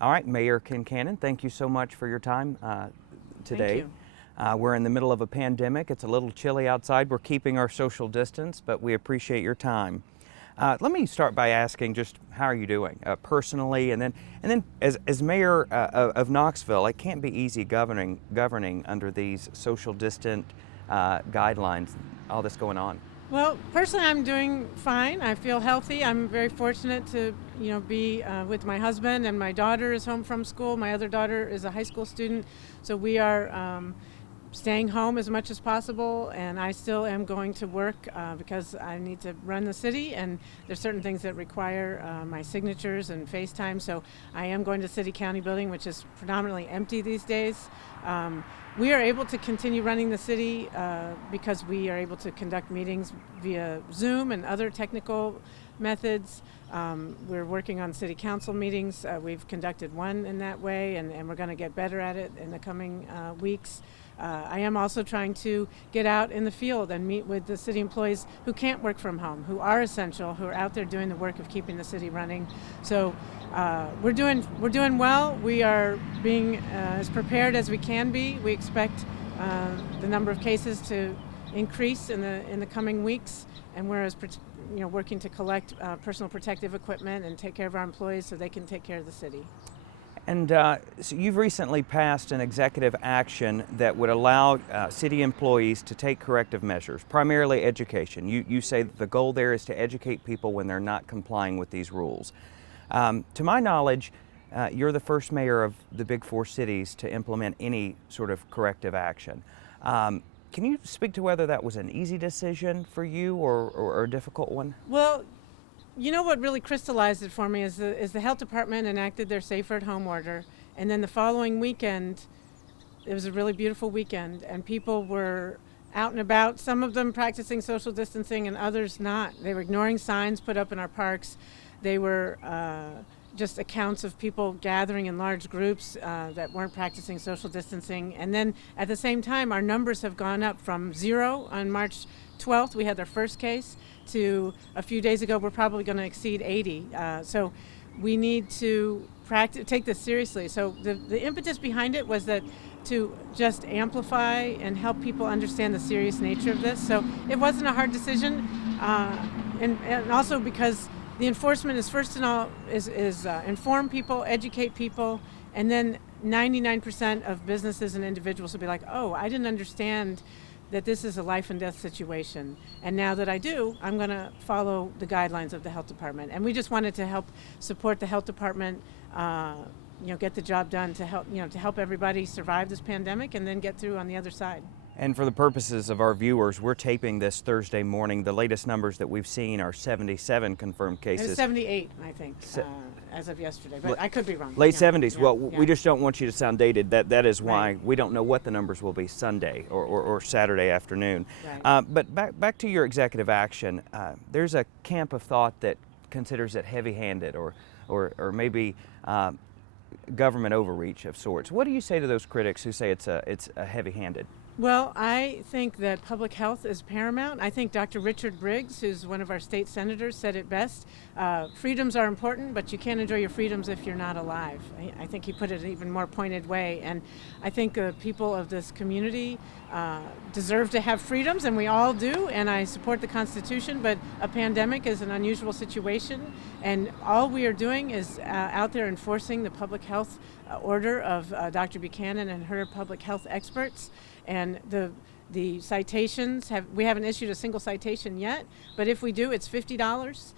All right, Mayor Kincannon, thank you so much for your time today. Thank you. We're in the middle of a pandemic. It's a little chilly outside. We're keeping our social distance, but we appreciate your time. Let me start by asking just how are you doing personally, and then as mayor of Knoxville, it can't be easy governing under these social distant guidelines, all this going on. Well, personally, I'm doing fine. I feel healthy. I'm very fortunate to, be with my husband, and my daughter is home from school. My other daughter is a high school student, so we are staying home as much as possible. And I still am going to work because I need to run the city, and there's certain things that require my signatures and FaceTime. So I am going to City County Building, which is predominantly empty these days. We are able to continue running the city because we are able to conduct meetings via Zoom and other technical methods. We're working on city council meetings. We've conducted one in that way, and we're going to get better at it in the coming weeks. I am also trying to get out in the field and meet with the city employees who can't work from home, who are essential, who are out there doing the work of keeping the city running. So we're doing well. We are being as prepared as we can be. We expect the number of cases to increase in the coming weeks, and we're working to collect personal protective equipment and take care of our employees so they can take care of the city. And so you've recently passed an executive action that would allow city employees to take corrective measures, primarily education. You say that the goal there is to educate people when they're not complying with these rules. To my knowledge, you're the first mayor of the big four cities to implement any sort of corrective action. Can you speak to whether that was an easy decision for you or a difficult one? Well, what really crystallized it for me is the health department enacted their Safer at Home order, and then the following weekend, it was a really beautiful weekend, and people were out and about, some of them practicing social distancing and others not. They were ignoring signs put up in our parks. They were just accounts of people gathering in large groups that weren't practicing social distancing. And then at the same time, our numbers have gone up from 0 on March 12th, we had our first case, to a few days ago, we're probably going to exceed 80. So we need to take this seriously. So the impetus behind it was that to just amplify and help people understand the serious nature of this. So it wasn't a hard decision, and also because the enforcement is first and all is inform people, educate people, and then 99% of businesses and individuals will be like, oh, I didn't understand that this is a life and death situation. And now that I do, I'm going to follow the guidelines of the health department. And we just wanted to help support the health department, get the job done to help everybody survive this pandemic and then get through on the other side. And for the purposes of our viewers, we're taping this Thursday morning. The latest numbers that we've seen are 77 confirmed cases. It's 78, I think, as of yesterday, but I could be wrong. Late 70s. Yeah, Well, yeah. we just don't want you to sound dated. That is why Right. we don't know what the numbers will be Sunday or Saturday afternoon. Right. But back to your executive action, there's a camp of thought that considers it heavy-handed or maybe government overreach of sorts. What do you say to those critics who say it's a heavy-handed? Well, I think that public health is paramount. I think Dr. Richard Briggs, who's one of our state senators, said it best. Freedoms are important, but you can't enjoy your freedoms if you're not alive. I think he put it in an even more pointed way. And I think people of this community deserve to have freedoms, and we all do. And I support the Constitution, but a pandemic is an unusual situation. And all we are doing is out there enforcing the public health order of Dr. Buchanan and her public health experts. And the citations, we haven't issued a single citation yet, but if we do, it's $50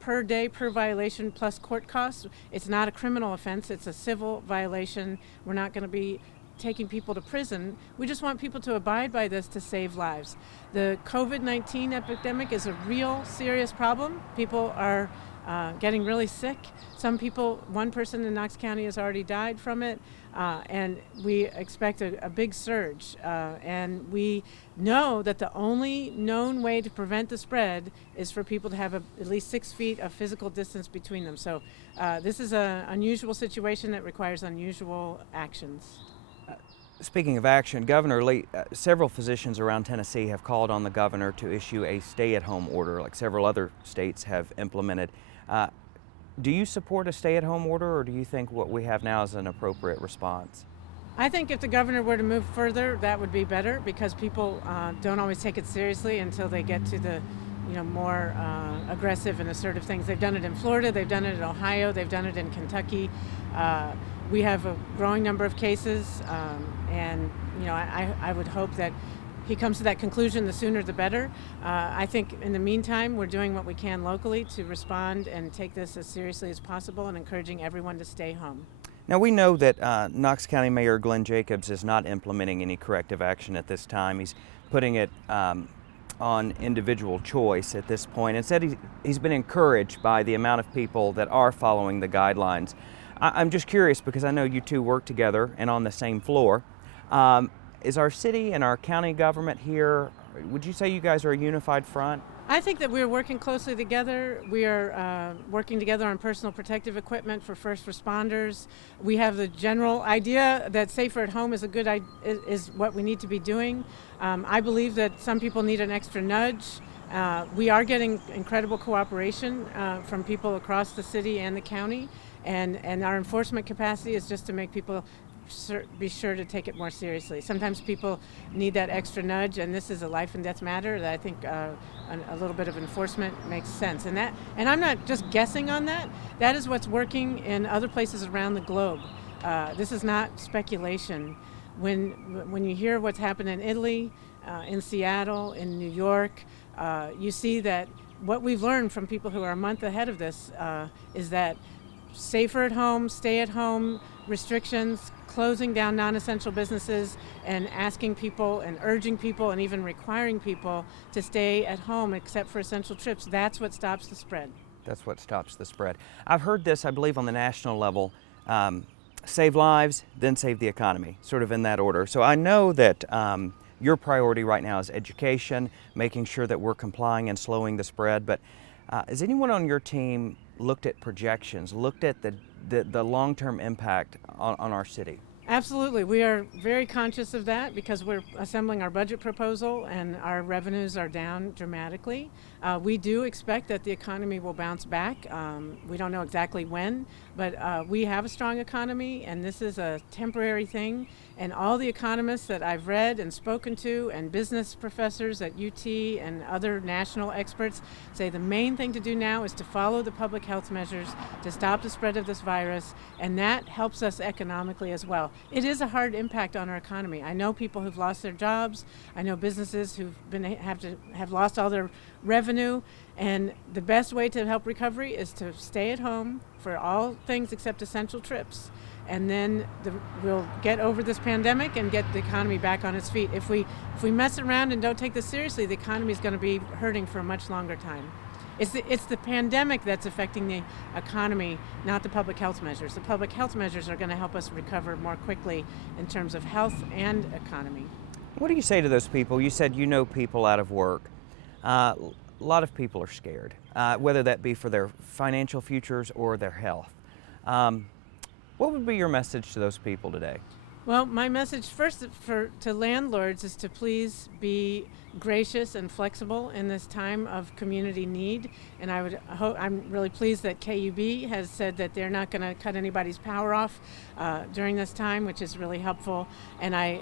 per day per violation plus court costs. It's not a criminal offense, it's a civil violation. We're not going to be taking people to prison. We just want people to abide by this to save lives. The COVID-19 epidemic is a real serious problem. People are getting really sick. One person in Knox County has already died from it. And we expect a big surge. And we know that the only known way to prevent the spread is for people to have at least 6 feet of physical distance between them. So this is an unusual situation that requires unusual actions. Speaking of action, Governor Lee, several physicians around Tennessee have called on the governor to issue a stay-at-home order like several other states have implemented. Do you support a stay-at-home order, or do you think what we have now is an appropriate response? I think if the governor were to move further, that would be better because people don't always take it seriously until they get to the, more aggressive and assertive things. They've done it in Florida, they've done it in Ohio, they've done it in Kentucky. We have a growing number of cases, and I would hope that he comes to that conclusion. The sooner the better. I think in the meantime, we're doing what we can locally to respond and take this as seriously as possible and encouraging everyone to stay home. Now, we know that Knox County Mayor Glenn Jacobs is not implementing any corrective action at this time. He's putting it on individual choice at this point, and said he's been encouraged by the amount of people that are following the guidelines. I'm just curious because I know you two work together and on the same floor. Is our city and our county government here, would you say you guys are a unified front? I think that we're working closely together. We are working together on personal protective equipment for first responders. We have the general idea that safer at home is is what we need to be doing. I believe that some people need an extra nudge. We are getting incredible cooperation from people across the city and the county, and our enforcement capacity is just to make people be sure to take it more seriously. Sometimes people need that extra nudge, and this is a life and death matter that I think a little bit of enforcement makes sense. And I'm not just guessing on that. That is what's working in other places around the globe. This is not speculation. When you hear what's happened in Italy, in Seattle, in New York, you see that what we've learned from people who are a month ahead of this is that safer at home, stay at home restrictions, closing down non-essential businesses, and asking people and urging people and even requiring people to stay at home except for essential trips. That's what stops the spread. That's what stops the spread. I've heard this, I believe, on the national level. Save lives, then save the economy, sort of in that order. So I know that your priority right now is education, making sure that we're complying and slowing the spread. But has anyone on your team looked at projections, looked at the long-term impact on our city? Absolutely. We are very conscious of that because we're assembling our budget proposal and our revenues are down dramatically. We do expect that the economy will bounce back. We don't know exactly when, but we have a strong economy, and this is a temporary thing. And all the economists that I've read and spoken to, and business professors at UT and other national experts, say the main thing to do now is to follow the public health measures to stop the spread of this virus, and that helps us economically as well. It is a hard impact on our economy. I know people who've lost their jobs. I know businesses who've have lost all their revenue, and the best way to help recovery is to stay at home for all things except essential trips. And then we'll get over this pandemic and get the economy back on its feet. If we mess around and don't take this seriously, the economy is going to be hurting for a much longer time. It's the pandemic that's affecting the economy, not the public health measures. The public health measures are going to help us recover more quickly in terms of health and economy. What do you say to those people? You said you know people out of work. A lot of people are scared, whether that be for their financial futures or their health. What would be your message to those people today? Well, my message first to landlords is to please be gracious and flexible in this time of community need. And I'm really pleased that KUB has said that they're not going to cut anybody's power off during this time, which is really helpful. And I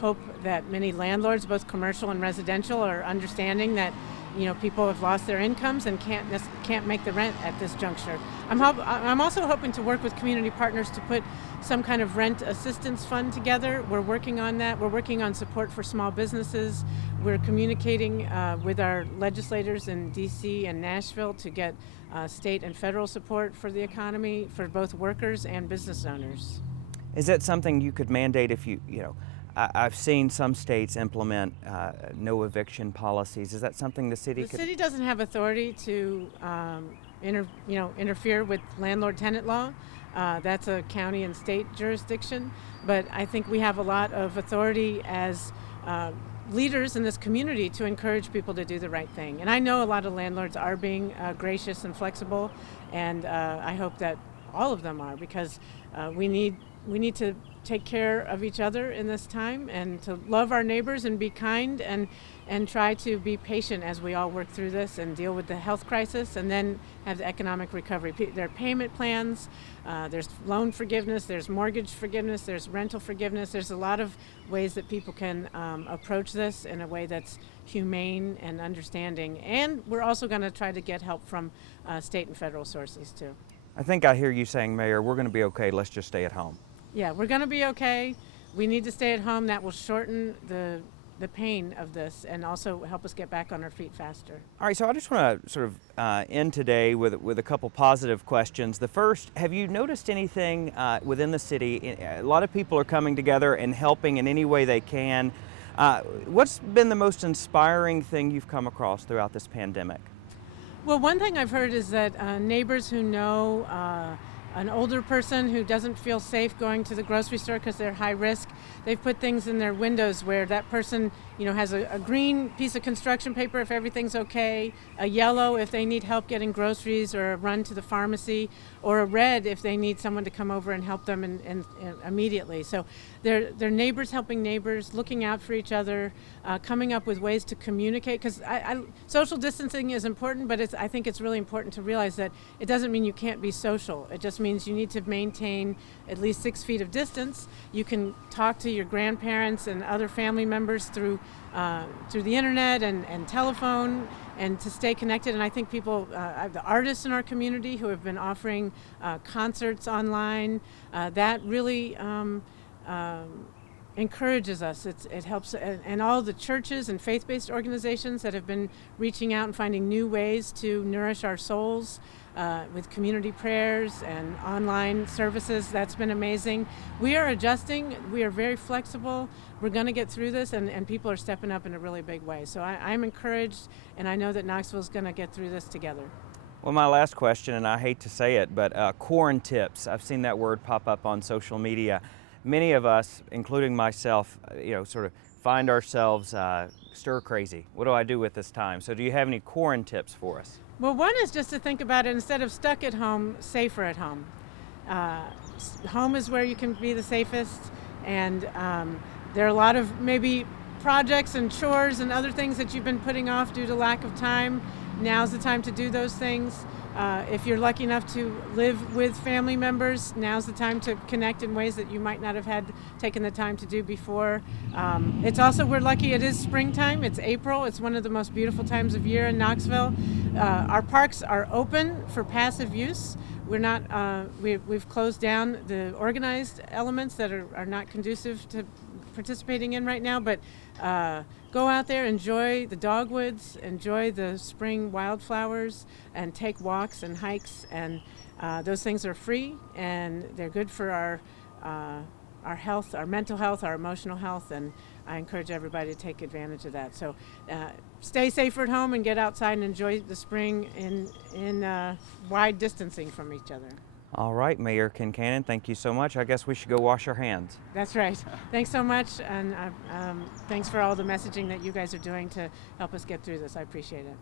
hope that many landlords, both commercial and residential, are understanding that people have lost their incomes and can't make the rent at this juncture. I'm also hoping to work with community partners to put some kind of rent assistance fund together. We're working on that. We're working on support for small businesses. We're communicating with our legislators in D.C. and Nashville to get state and federal support for the economy for both workers and business owners. Is that something you could mandate if I've seen some states implement no eviction policies. Is that something the city could? The city doesn't have authority to interfere with landlord-tenant law. That's a county and state jurisdiction. But I think we have a lot of authority as leaders in this community to encourage people to do the right thing. And I know a lot of landlords are being gracious and flexible, and I hope that all of them are, because we need to take care of each other in this time and to love our neighbors and be kind and and try to be patient as we all work through this and deal with the health crisis and then have the economic recovery. There are payment plans, there's loan forgiveness, there's mortgage forgiveness, there's rental forgiveness. There's a lot of ways that people can approach this in a way that's humane and understanding. And we're also going to try to get help from state and federal sources too. I think I hear you saying, Mayor, we're going to be okay, let's just stay at home. Yeah, we're going to be okay. We need to stay at home. That will shorten the pain of this and also help us get back on our feet faster. All right, so I just want to sort of end today with a couple positive questions. The first, have you noticed anything within the city? A lot of people are coming together and helping in any way they can. What's been the most inspiring thing you've come across throughout this pandemic? Well, one thing I've heard is that neighbors who know an older person who doesn't feel safe going to the grocery store because they're high risk, they've put things in their windows where that person, has a green piece of construction paper if everything's okay, a yellow if they need help getting groceries or a run to the pharmacy, or a red if they need someone to come over and help them and immediately. So they're neighbors helping neighbors, looking out for each other, coming up with ways to communicate. Because social distancing is important, but I think it's really important to realize that it doesn't mean you can't be social. It just means you need to maintain at least 6 feet of distance. You can talk to your grandparents and other family members through the internet and telephone, and to stay connected. And I think people, the artists in our community who have been offering concerts online, that really encourages us. It helps, and all the churches and faith-based organizations that have been reaching out and finding new ways to nourish our souls with community prayers and online services. That's been amazing. We are adjusting. We are very flexible. We're going to get through this, and people are stepping up in a really big way. So I'm encouraged, and I know that Knoxville's going to get through this together. Well, my last question, and I hate to say it, but corn tips. I've seen that word pop up on social media. Many of us, including myself, sort of find ourselves stir crazy. What do I do with this time? So do you have any corn tips for us? Well, one is just to think about it, instead of stuck at home, safer at home. Home is where you can be the safest, and there are a lot of maybe projects and chores and other things that you've been putting off due to lack of time. Now's the time to do those things. If you're lucky enough to live with family members, now's the time to connect in ways that you might not have had taken the time to do before. It's also, we're lucky, it is springtime. It's April. It's one of the most beautiful times of year in Knoxville. Our parks are open for passive use. We're not, we've closed down the organized elements that are not conducive to participating in right now, but go out there, enjoy the dogwoods, enjoy the spring wildflowers, and take walks and hikes. And those things are free, and they're good for our health, our mental health, our emotional health, and I encourage everybody to take advantage of that. So stay safer at home and get outside and enjoy the spring in wide distancing from each other. All right, Mayor Kincannon, thank you so much. I guess we should go wash our hands. That's right. Thanks so much, and thanks for all the messaging that you guys are doing to help us get through this. I appreciate it.